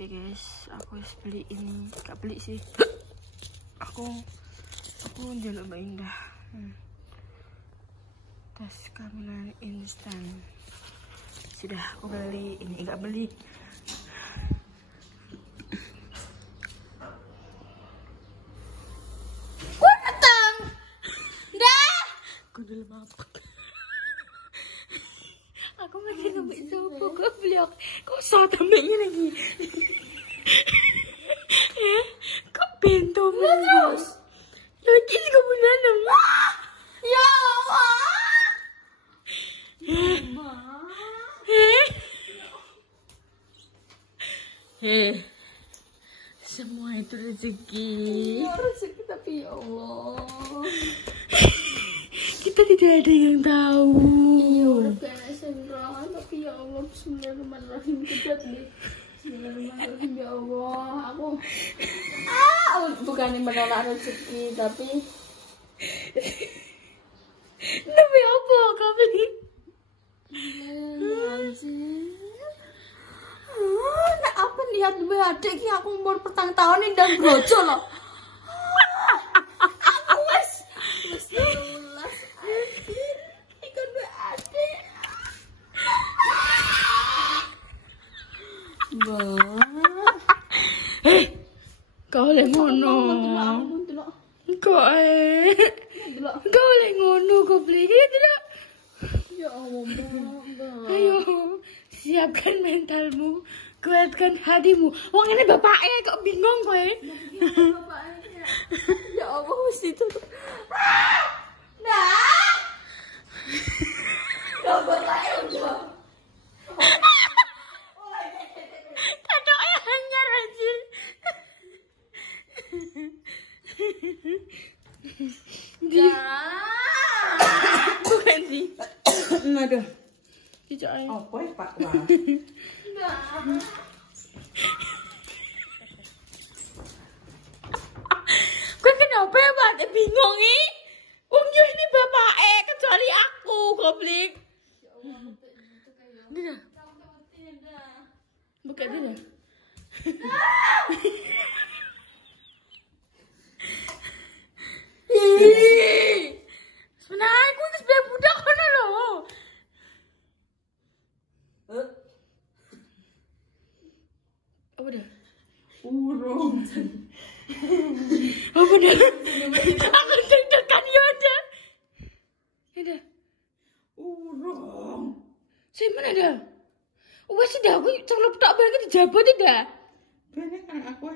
Oke guys, aku harus beli ini. Gak beli sih. Aku njaluk Mbak Indah. Tas kamilan instan. Sudah aku beli, ini gak beli. Kok datang? Dah. Kudul mabuk. Aku masih nungguin sopo kok beli. Kok sotamnya lagi? Kok bento terus? Lagi kamu nanam. Ya Allah. Semua itu rezeki. Rezeki tapi ya Allah. Kita tidak ada yang tahu. Iya, udah kayak sendiri, tapi ya Allah, bismillahirrahmanirrahim. Bismillahirrahmanirrahim ya Allah. Aku bukan menolak rezeki, tapi apa kami? Nek apa lihat dua adik ki aku umur petang tahun ini dan brojo loh. Kau oleh ngono. Kau oleh ngono kau beli tidak? Ya Allah, Mbak. Ayo, siapkan mentalmu, kuatkan hatimu. Wong ini bapaknya kok bingung kowe. Ya Allah, mesti itu. Nah. Gak bapaknya udah. Bukan sih. Aduh. Tidak. Apa ya Pak? Gue kenapa ya Pak? Bingung nih. Wong yo ini bapak kecuali aku goblok. Tidak. Bukan tidak. Sebenarnya aku tuh sebelah budak kan loh. Apa dah? Urung. Apa dah? Aku deg-degan ya ada. Ada. Urung. Si mana dah? Wes sudah aku celop tak balik dijabat tidak? Bener kan aku.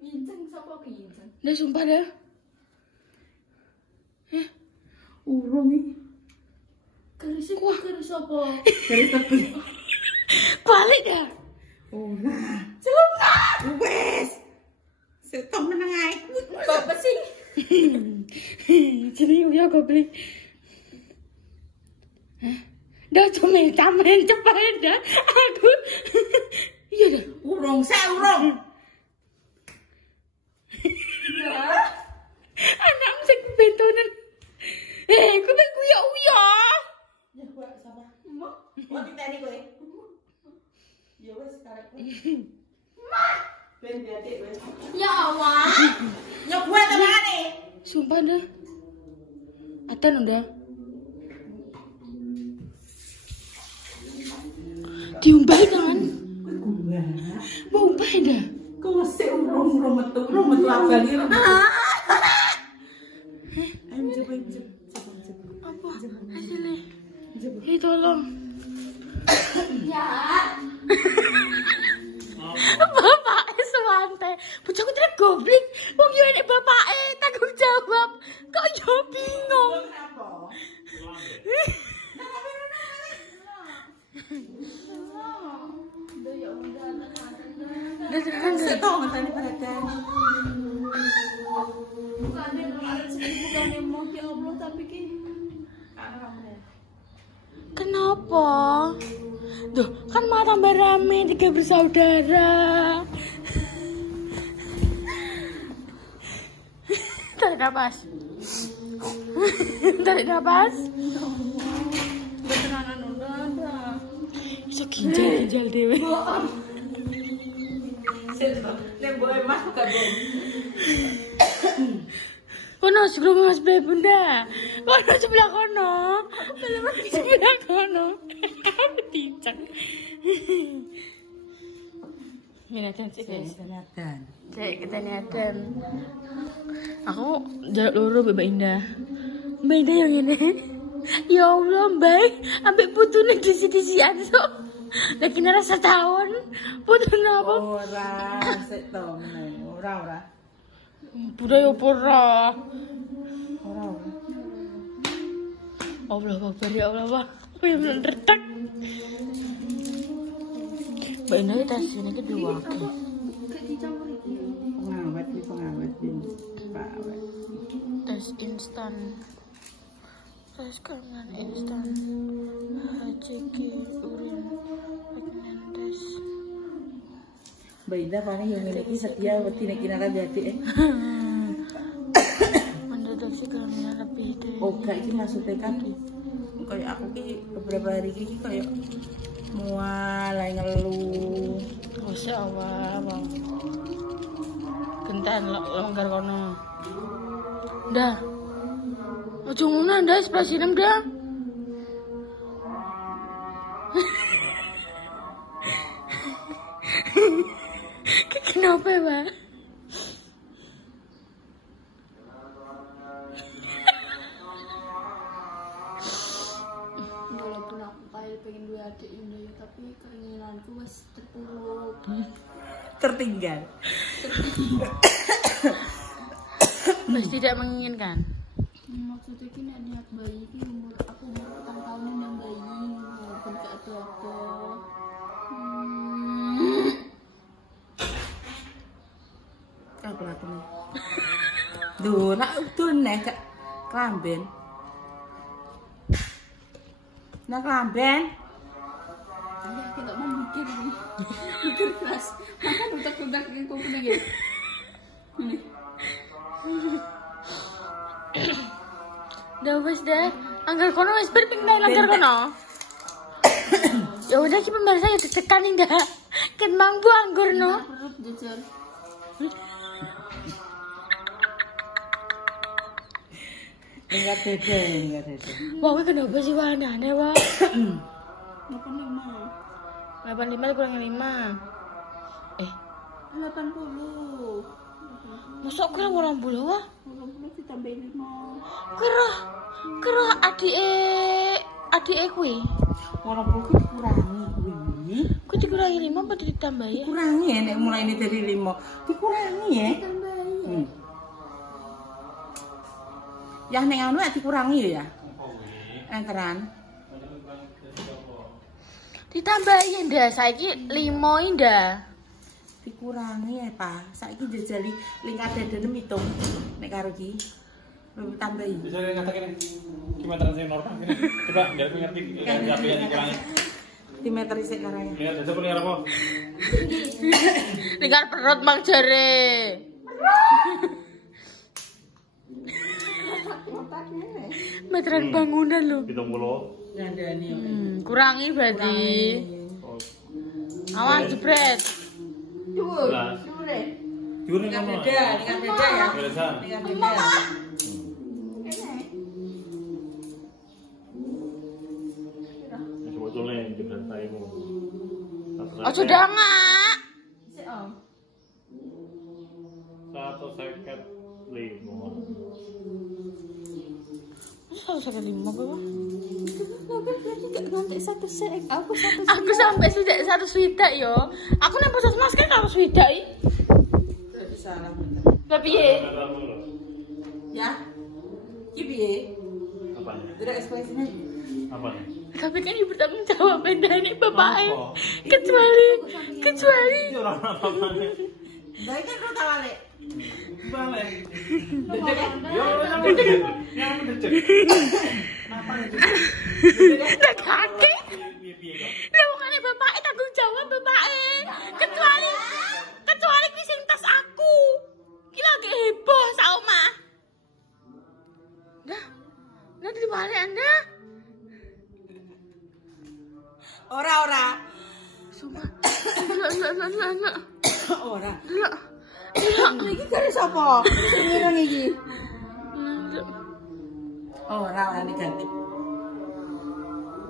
Inceng sapa ki inceng? Dah sumpah dah. Urung iki. Garis kuah garis apa? Garis tepi. Balik dah. Ora. Celupna. Wes. Setom meneng ae. Kok pesing. Jadi uya goblok. Dah cuma tamen cepet dah. Aku. Iya dah. Urung saya urung. Anak mesti bentonan. Aku ben kuya uya. Ya gua sama. Mau ditani kowe. Ya wes karek. Mak. Ben diadik wes. Ya Allah. Ya gue tenangane. Sumpah dah. Atan udah. Diumbah kan? Mau umbah dah. Kau sih urung metu abang ini. Apa hasilnya? Hei tolong. Ya. Bapak sewantai. Bocahku tidak goblok. Wong yo nek bapake tanggung jawab. Kok yo bingung. Kenapa? Duh, kan mau tambah rame 3 bersaudara. Tarik nafas. Tarik nafas. Beneran udah ada. Iso ginjal dewe. Nembok emas bukan bom. Kono sebelum Mas Bray Bunda. Kono sebelah kono. Malah di sebelah kono. Tincang. Minatan sih guys. Kita niatan. Aku jaluk loro Mbak Indah. Mbak Indah yang ini. Ya Allah, Mbak. Ambek putune disi-disian sok. Lagi nara setahun. Putune apa? Ora, sik to meneh. Ora. Budaya pura. Ora. Allah Akbar ya Allah, Pak. Aku yang belum retak. Mbak Indah tas ini kedua. Pengawet Pak. Tes instan. Tes kangen instan. HCG urin tes. Mbak Indah paling yang ini setia wedi nek kira jadi mendeteksi kehamilan lebih dari Oga iki maksudnya kan kayak aku ki beberapa hari iki kayak mulai ngeluh. Masya Allah, Bang. Gentan longgar kono. Dah. Ojo ngono ndak sebelah sini dah. Kenapa, Pak? Walaupun aku kayak pengen dua adik ini, tapi keinginanku masih terpuruk. Tertinggal. Mas tidak menginginkan. Maksudnya kini niat bayi ini umur aku umur 4 tahun yang bayi walaupun gak ada apa. Aku lakoni. Duh, nak udun nek klamben. Nak klamben. Aku gak mau mikir nih. Mikir keras. Makan utak-utak yang kau punya ya. Ini. Dah wes deh. Anggar kono wes berpindah langgar kono. Ya udah kita pemirsa ya ditekan indah. Ken mampu anggur no. Perut jajar. Enggak dede. Wah, kenapa sih wah aneh wah. 85. 85 kurang 5. 80. Masuk kurang 80 wah. 80 ditambahin 5. Kira adik kuwi. 80 ki dikurangi kuwi. Ku dikurangi 5 apa ditambahi? Dikurangi ya nek mulai ini dari 5. Dikurangi ya. Tambahin. Yang ning anu dikurangi ya. Enteran. Ditambahi ndak saiki 5 indah. Dikurangi ya, Pak. Saiki jajali lingkar dadene mitung nek karo iki. Tambahi. Bisa ngatakan gimana sih normal ini? Coba biar aku ngerti siapa yang dikurangi. Dimeter isik karane. Lihat aja punya apa? Lingkar perut Mang Jare. Meteran bangunan loh. 70. Ngandani. Kurangi berarti. Awas jebret. Dhuwur. Belas. Dhuwur deh. Diurin Lingkar kamu. beda ya. Beda. Lingkar beda. Coba coleng jebret taimu. Ojo dangak. Sik om. 155. 1,5 berapa? Berarti gak ngantek 1 sek. Aku 1 Aku sampai sudah 1 swidak yo. Aku nang puskesmas kan kalau swidak i. Berarti salah bener. Lah piye? Ya. Ki piye? Apa? Tidak ekspresinya. Apa? Tapi kan ibu bertanggung jawab benda ini bapaknya. Apa? Kecuali. Ini orang apa nih? Baik kan kau tawale. Balik. Dedek kan? Yo, yang udah. Yang udah. Apa nih? Nek kaki. Piye-piye kok? Lah makane bapaknya tanggung jawab bapaknya. Kecuali kuwi sing tas aku. Ki lagi heboh sak omah. Dah. Nanti dibalik Anda. Ora. Sumpah. Enggak. Ora. Delok. Iki kare sapa? Ngiring iki. Ora negatif.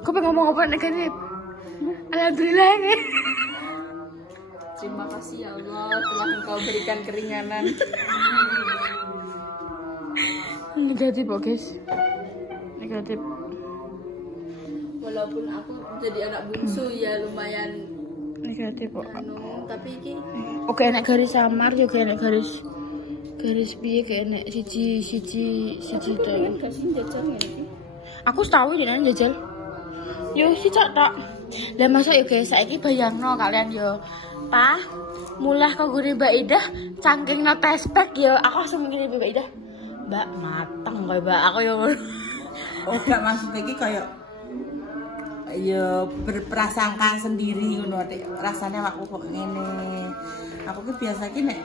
Kau pengen ngomong apa negatif? Alhamdulillah. Terima kasih ya Allah telah Engkau berikan keringanan. Negatif kok guys. Negatif. Walaupun aku jadi anak bungsu ya lumayan Negatif kok. tapi iki Oke enak garis samar juga enak garis piye kayak enak siji to. kasih jajal iki. Aku tahu jenengan jajal. Yo si cok tok. Lah masa yo guys saiki bayangno kalian yo. Pak, mulai kok gure Mbak Ida cangkingno tespek yo. Aku langsung ngene Mbak Ida. Mbak mateng kowe Mbak aku yo. Oh gak maksud iki kayak ya berprasangka sendiri ngono rasanya aku kok ngene. Aku ki biasa ki nek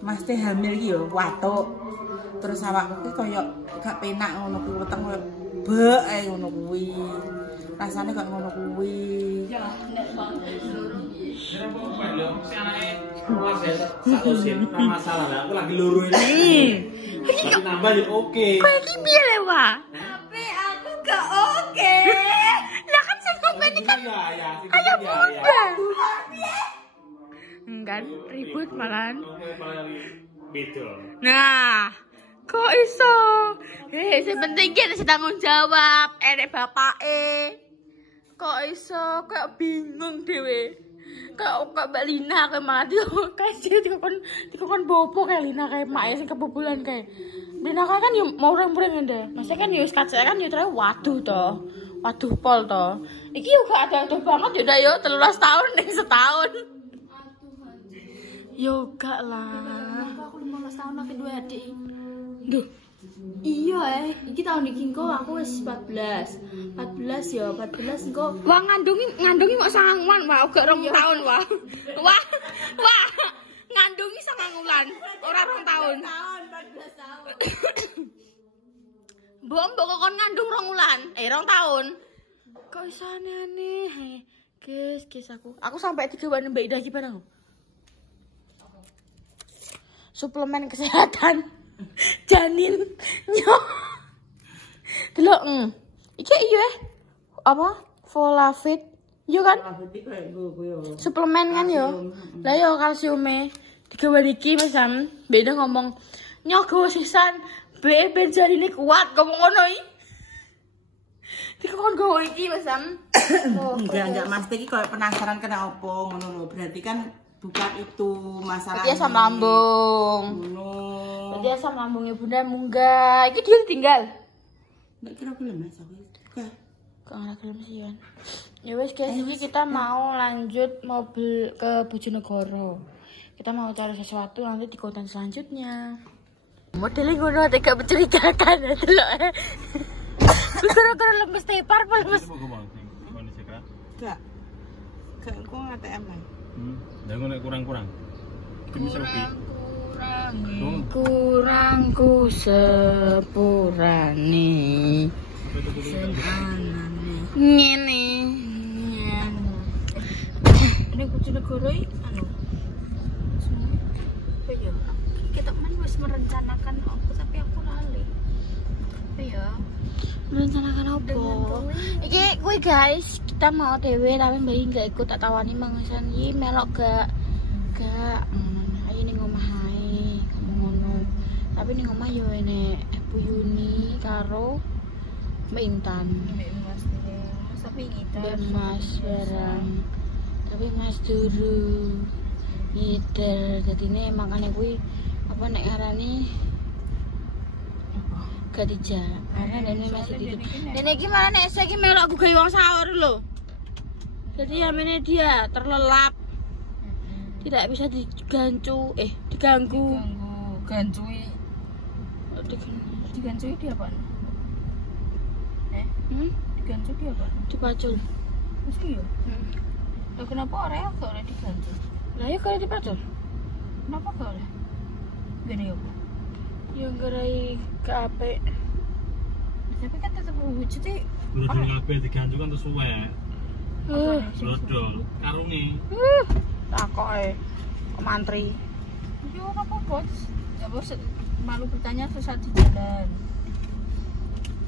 Mas teh hamil ki yo watuk. Terus awakku ki koyo gak penak ngono kuwi weteng koyo bek ae ngono kuwi. Rasane kok ngono kuwi. Ya nek banget loro iki. Si anaknya keluar ya, satu sin, masalah lah. Aku lagi luru ini. Lagi nambah ya oke. Kowe iki piye le, Wak? Tapi aku gak oke. Lah kan sampean iki kan Ya, ayo bunda. Enggak ribut malahan. Betul. Nah, kok iso? Sing penting ki ada tanggung jawab, enek bapake. Kok iso? Kayak bingung dhewe. Kayak Mbak Lina kayak mati. Kasih dikon bopo kayak Lina kayak mak sing kebobolan kayak. Lina kan yo mau orang-orang ndek. Masih kan yo skacek kan yo terus waduh to. Waduh pol to. Iki yo gak ada banget yo udah yo 13 tahun ning setahun. Yo gak lah. Aku 15 tahun lagi 2 adik. Duh. Iya iki tahun iki kok aku wis 14 ya 14 kok. Wah ngandungi kok sangan wah gak 2 tahun wah. Wah ngandungi 9 bulan ora 2 tahun. 14 tahun. Mbok kon ngandung 2 bulan 2 tahun. Kok iso aneh. Guys aku sampai 3 bulan Mbak Ida iki bareng. Suplemen kesehatan. Janin nyo. Delok iki iya apa? Folafit. Yo kan? Suplemen kan yo. Lah yo kalsiume. Digawe iki Mas Sam. Beda ngomong nyogo sisan ben jarine kuat ngomong ngono iki. Dikon go iki Mas Sam. Enggak Mas iki koyo penasaran kena opo ngono lho. Berarti kan bukan itu masalah. Dia asam lambung. Dia asam lambungnya Bunda munggah. Iki dia tinggal. Enggak kira gelem Mas aku. Kok ora gelem sih, Wan. Ya wis guys, iki kita mau lanjut mobil ke Bojonegoro. Kita mau cari sesuatu nanti di konten selanjutnya. Modelnya ngono gak menceritakan delok. Gara-gara lemes tepar apa lemes? Enggak. Enggak kok ATM lah. Jangan kurang-kurang. Kurangku sepurane. Ngene. Ini Bojonegoro iki anu. Ya. Kita kan wis merencanakan apa tapi aku lali. Apa ya? Merencanakan apa? Iki kuwi guys, kita mau dhewe tapi Mbak enggak ikut tak tawani mangisan iki melok gak ayo ning omah ae ngono. Tapi ning omah yo enek Bu Yuni karo Mbak Intan. Mas tapi kita Dan Mas barang. Tapi Mas dulu ngiter jadine makane kuwi apa nek ngarani gak dijak karena dene masih tidur. Dene iki malah nek saiki melok aku gawe wong sahur lho. Jadi amene dia terlelap. Tidak bisa diganggu. gancui. Digancui dia apa? Digancui dia apa? Dipacul. Mesti ya. Lah kenapa orang gak oleh digancui? Lah ya kalau dipacul. Kenapa gak oleh? Gini ya, Bu. Ya ngerai ke apik. Tapi kan tetap wujudnya Blodol kabeh digancu kan terus suwe. Blodol karunge. takoke mantri. Yo apa bos? Ya bos malu bertanya susah di jalan.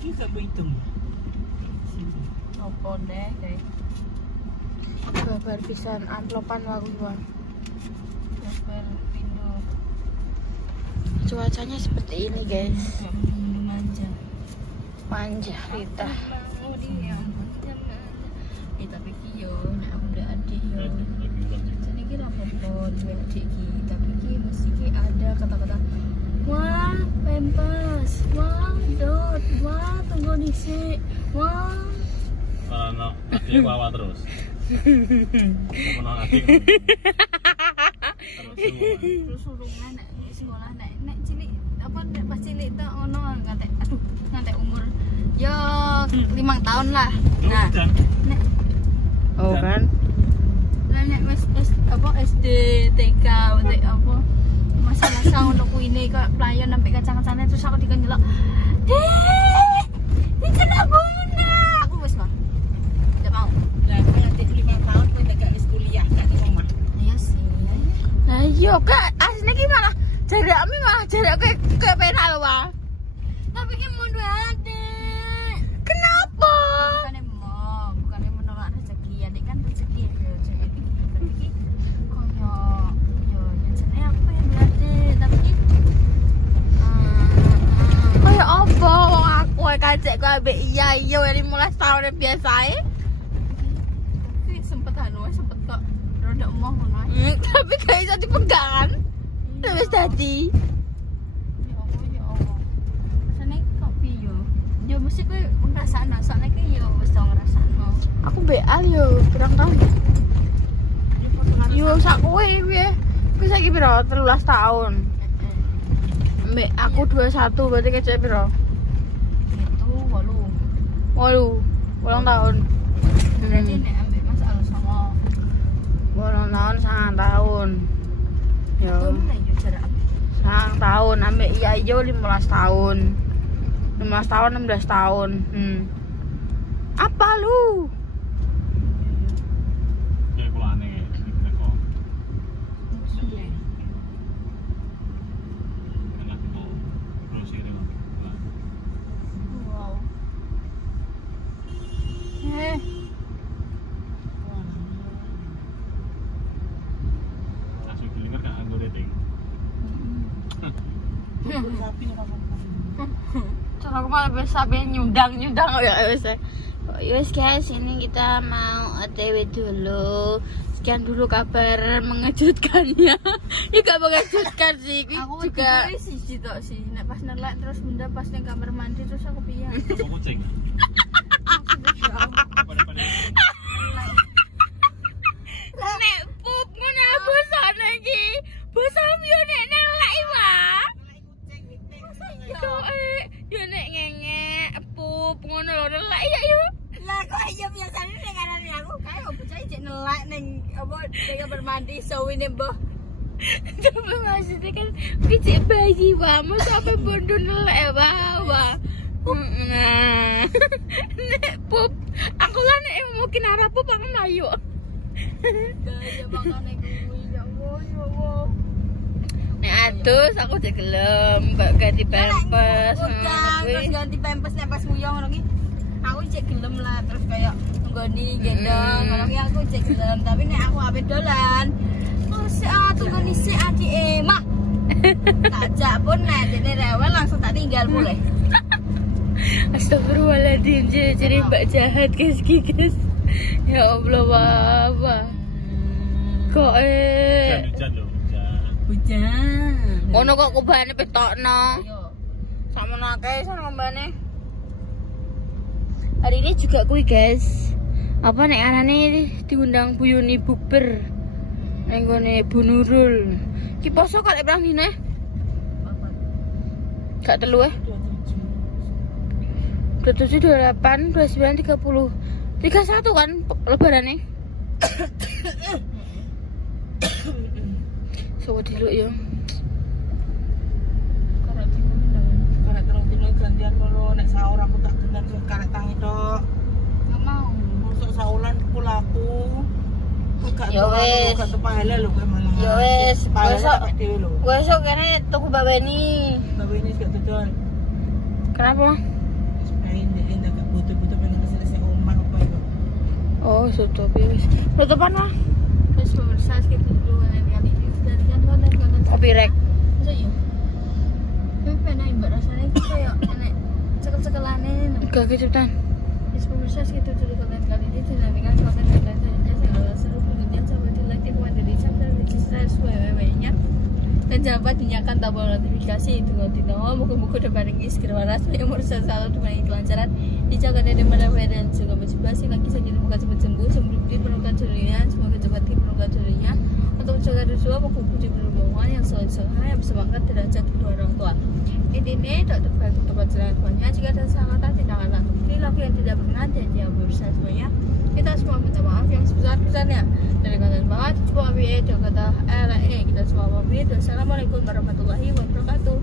Bisa berhitung. Opo deh kayak Kabar pisan amplopan wae kuwi. kabar pindo. Cuacanya seperti ini, guys. Manja. Manja Rita. Oh dia. Tapi ki yo nek udah adik yo. Jadi kira apa-apa dua adik ki, tapi ki mesti ki ada kata-kata wah pempas, wah dot, wah tunggu dhisik, wah. Ono adik wawa terus. Ono adik. Terus urungan nek sekolah nek cilik apa nek pas cilik tok ono ngantek umur yo 5 tahun lah. Nah, nek Oh kan? lah nek wis SD, TK, apa masa-masa ono kuine kok playon sampai kacang-kacangane terus aku dikenjelok. Dek kenapa bunda? Aku wis mah. Enggak mau. Lah kowe adik 5 tahun kowe gak wis kuliah gak di rumah. Iya sih. Nah iya kak, aslinya gimana? Jarakmu mah jarak ke penal wah. Tapi ki mau duwe adik. Kenapa? Bukannya menolak rezeki, adik kan rezeki ya. Jadi ki koyo yo jenenge aku yang belajar tapi ki Kayak apa wong aku kacekku ambek iya 15 tahun biasae. tapi sempet sempet kok rada emoh ngono ae. Tapi gak iso dipegang. Wis dadi. Ya Allah. Rasane kok piye yo? Yo mesti kowe ngrasakno, soalnya ki yo wis tau ngrasakno. Aku beal yo, pirang tahun. Yo sak kowe piye? Kowe saiki piro? 13 tahun. Mbak aku 21 berarti kecek piro? Itu 8. 8 tahun. Berarti nek ambek Mas Alus sama 8 tahun, 9 tahun. Yo, itu lah yo jarak. 9 tahun, ambek iya 15 tahun. 15 tahun, 16 tahun. Apa lu? Ya kulane neko. Enak kok. Grosir kok. Wow. Langsung kelingar gak anggo rating. Sapi apa? Cara aku malah bisa nyundang ya wes. Yus guys, ini kita mau OTW dulu. Sekian dulu kabar mengejutkannya. Ya gak mengejutkan sih, Aku juga. siji tok sih. Nek pas nelek terus bunda pas ning kamar mandi terus aku piye? Coba kucing. Nek pup ngono bosane iki. Bosamu yo nek nelek wae. Yo nek ngengek pup ngono lho nelek ya yo. Lah kok iya biasane nek arane aku kae kok bocah cek nelek ning apa ning kamar mandi sowine mbah. Coba maksudnya kan picik bayi wah, mau sampai bondo nelek wah. Nah, nek pup, aku lah nek mau kinara pup aku melayu. Gaya makane kuwi ya Allah. Nek adus aku cek gelem, ganti pampers. Udah, terus ganti pampers nek pas nguyong ngono ki. Aku cek gelem lah terus kayak nggoni gendong ngono ki aku cek gelem, tapi nek aku ape dolan terus tunggu sik adike mah. Tajak pun nek dene rewel langsung tak tinggal mulai. Astagfirullahaladzim, jadi mbak jahat guys. Ya Allah, wah. Kok Hujan lho, Hujan. ngono kok kubane petokno. Ayo. Sama nake sama mbane. Hari ini juga kuwi guys. Apa nek arane diundang Bu Yuni bukber. Nang gone Bu Nurul. Ki poso kok lek perang dine? Gak telu 27, 28, 29, 30, 31 kan lebarannya. Sopo diluk ya. Karek terus dino gantian loro nek sahur aku tak genan karek tangi tok. Enggak mau. Masuk saulan pulaku. Ya wes. wes. Kok pahala lho kowe malah. Ya wes, besok lho. besok kene tuku Mbak Beni. Mbak ini gak tujuan. Kenapa? Main deh, gak butuh-butuh pengen selesai omah apa itu. Oh, tutup ya wes. Tutupan lah. Terus pemirsa sekitar dulu kali ini dari konten Kopi rek. masa iya tapi pengen mbak rasanya itu kayak enek cekel-cekelane Gak kejutan. Terus pemirsa sekitar dulu konten kali ini dinamikan konten selanjutnya segala seru kemudian sampai di like komen dari sampai register www-nya dan jangan lupa dinyalakan tombol notifikasi itu mau muka-muka depan ini segera waras umur selalu dengan kelancaran dijaga dari mana-mana dan juga motivasi lagi saja semoga cepat sembuh sebelum diperlukan dirinya semoga cepat diperlukan dirinya untuk menjaga diri mengumpul di berhubungan yang selalu yang bersemangat derajat kedua orang tua ini dokter baik untuk penjelasan semuanya jika ada kesalahan tindakan atau perilaku yang tidak berkenan dan yang berusaha semuanya kita semua minta maaf yang sebesar-besarnya dari kalian banget coba kita semua pamit. Wassalamualaikum warahmatullahi wabarakatuh.